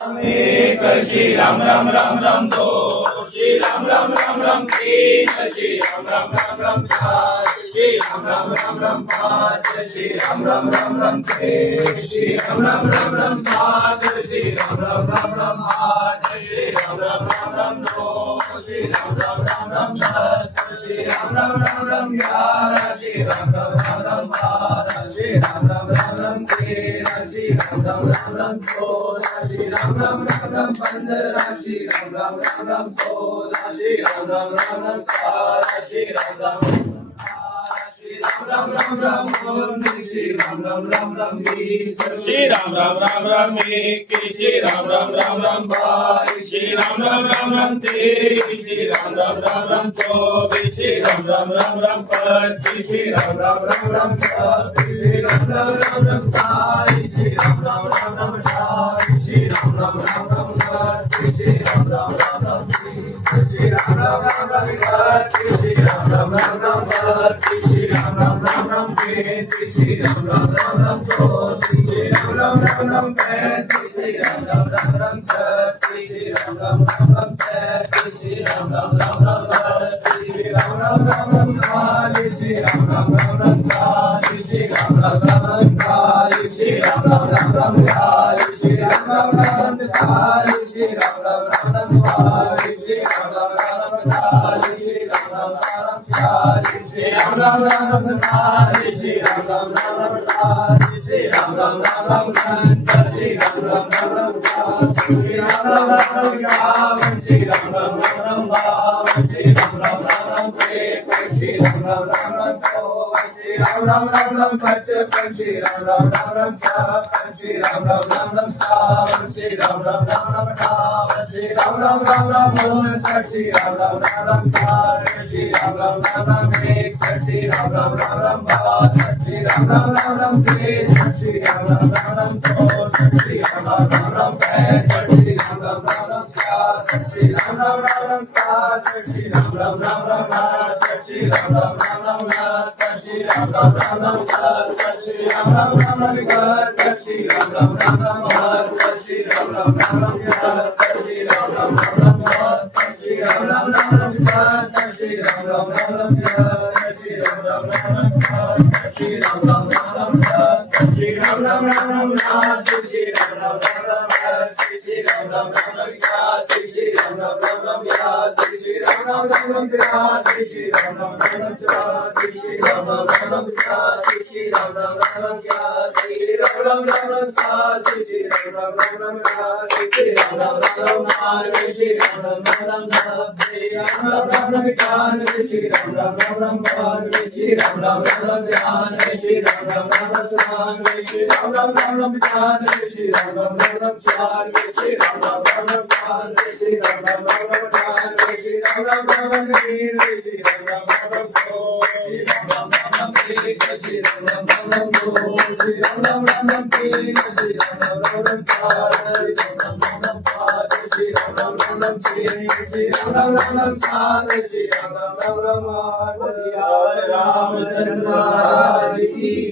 एक श्री राम राम राम राम दो श्री राम राम राम राम तीन श्री राम राम राम राम चार श्री राम राम राम राम पाँच श्री राम राम राम राम छः श्री राम राम राम राम सात श्री राम राम राम राम आठ श्री राम राम राम राम नौ श्री राम राम राम राम दस श्री राम राम राम राम ग्यारह श्री राम राम राम राम बारह श्री राम राम राम राम तेरह श्री राम राम राम राम चौदह श्री राम राम राम राम पंद्रह श्री राम राम राम राम सोलह श्री राम राम राम राम सत्रह श्री राम राम राम राम राम उन्नीस श्री राम राम राम बीस श्री राम राम इक्कीस श्री राम राम बाईस श्री राम राम तेईस श्री राम राम चौबीस श्री राम राम पच्चीस श्री राम राम छब्बीस श्री राम राम सताईस श्री राम राम अट्ठाईस श्री राम राम उनतीस श्री राम राम तीस श्री राम राम इकतीस श्री राम राम बत्तीस श्री राम राम तैंतीस श्री राम राम चौंतीस श्री राम पैंतीस श्री राम राम छत्तीस श्री राम राम सैंतीस श्री राम बत्तीस श्री राम चालीस श्री राम चालीस श्री राम इकतालीस श्री राम बयालीस श्री राम तैंतालीस श्री राम चौवालीस श्री राम पैंतालीस श्री राम छियालीस श्री राम सैंतालीस श्री राम अड़तालीस श्री राम उनचास श्री राम पचास श्री राम इक्यावन श्री राम बावन श्री राम तिरपन श्री राम चौवन श्री राम पचपन श्री राम छप्पन श्री राम सत्तावन श्री राम अट्ठावन श्री राम उनसठ श्री राम साठ श्री राम इकसठ श्री राम बासठ श्री राम तिरसठ श्री राम चौसठ श्री राम पैंसठ श्री राम छियासठ श्री राम सतासठ श्री राम अड़सठ श्री राम उनहत्तर श्री राम सत्तर श्री राम इकहत्तर श्री राम बहत्तर श्री राम तिहत्तर श्री राम चौहत्तर श्री राम पचहत्तर श्री राम छिहत्तर श्री राम सतहत्तर श्री राम अठहत्तर श्री राम उनासी श्री राम अस्सी श्री राम इक्यासी श्री राम बयासी श्री राम तिरासी श्री राम चौरासी श्री राम पचासी श्री राम इक्यासी श्री राम सतासी श्री राम अठासी श्री राम बानवे श्री राम नब्बे राम इक्यानवे श्री राम बानवे श्री राम बयानवे श्री राम चौरानवे श्री राम पचानवे श्री राम छियानवे श्री राम सतानवे श्री राम अठानवे श्री राम निन्यानवे श्री राम सौ श्री राम एक श्री राम दो श्री राम तीन श्री राम चार श्री राम पाँच श्री राम छः श्री राम सात श्री राम आठ रामचंद्र की